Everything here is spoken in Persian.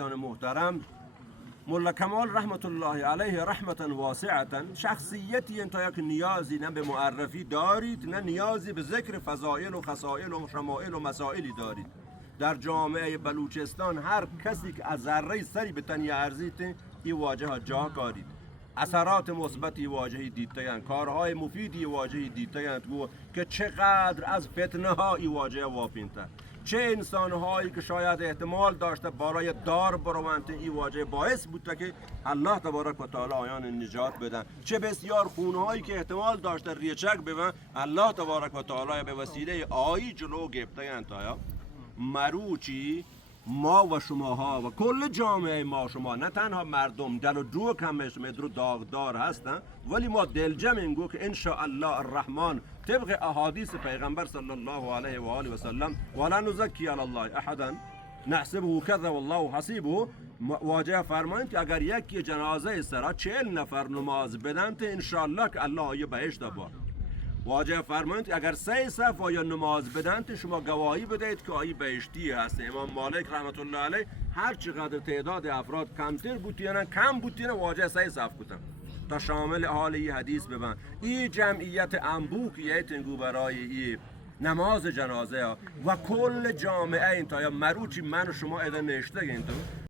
عزیزان محترم، ملا کمال رحمت الله علیه رحمتا واسعتا شخصیتی انتها که نیازی نه به معرفی دارید، نه نیازی به ذکر فضائل و خصائل و شمائل و مسائلی دارید. در جامعه بلوچستان هر کسی که از ذره سری به تنی ارزید این واجه جا کارید. اثرات مثبتی واجهی دیدتگن، کارهای مفیدی واجهی دیدتگن که چقدر از فتنه ها این واجه واپینتر. چه انسانهایی که شاید احتمال داشته برای دار بروند این واجه باعث بوده که الله تبارک و تعالی آیان نجات بدن، چه بسیار خونهایی که احتمال داشته ریچک ببن الله تبارک و تعالی به وسیله آیی جلو گرفته انتایا مروچی ما و شماها و کل جامعه ما شما نه تنها مردم دل و جو کمش مدرو داغدار هستن، ولی ما دلجم اینگو که ان شاء الله الرحمن طبق احادیث پیغمبر صلی الله علیه و آله و سلم ولا نزکی علی الله احدا نحسبه کذا والله حسیبه، واجه فرمایند که اگر یکی جنازه سرا 40 نفر نماز بدن ته ان شاء الله که الله آیه بهشت با. واجه فرمایند که اگر 3 صف آیا نماز بدن شما گواهی بدهید که آیه بهشتی هست. امام مالک رحمت الله علیه هر چقدر تعداد افراد کمتر بودن کم بودن واجه 3 صف بودن تا شامل حال این حدیث ببن. این جمعیت انبوه که یه تنگو برای این نماز جنازه ها و کل جامعه این تا یا مروچی من و شما ادن نشته این تو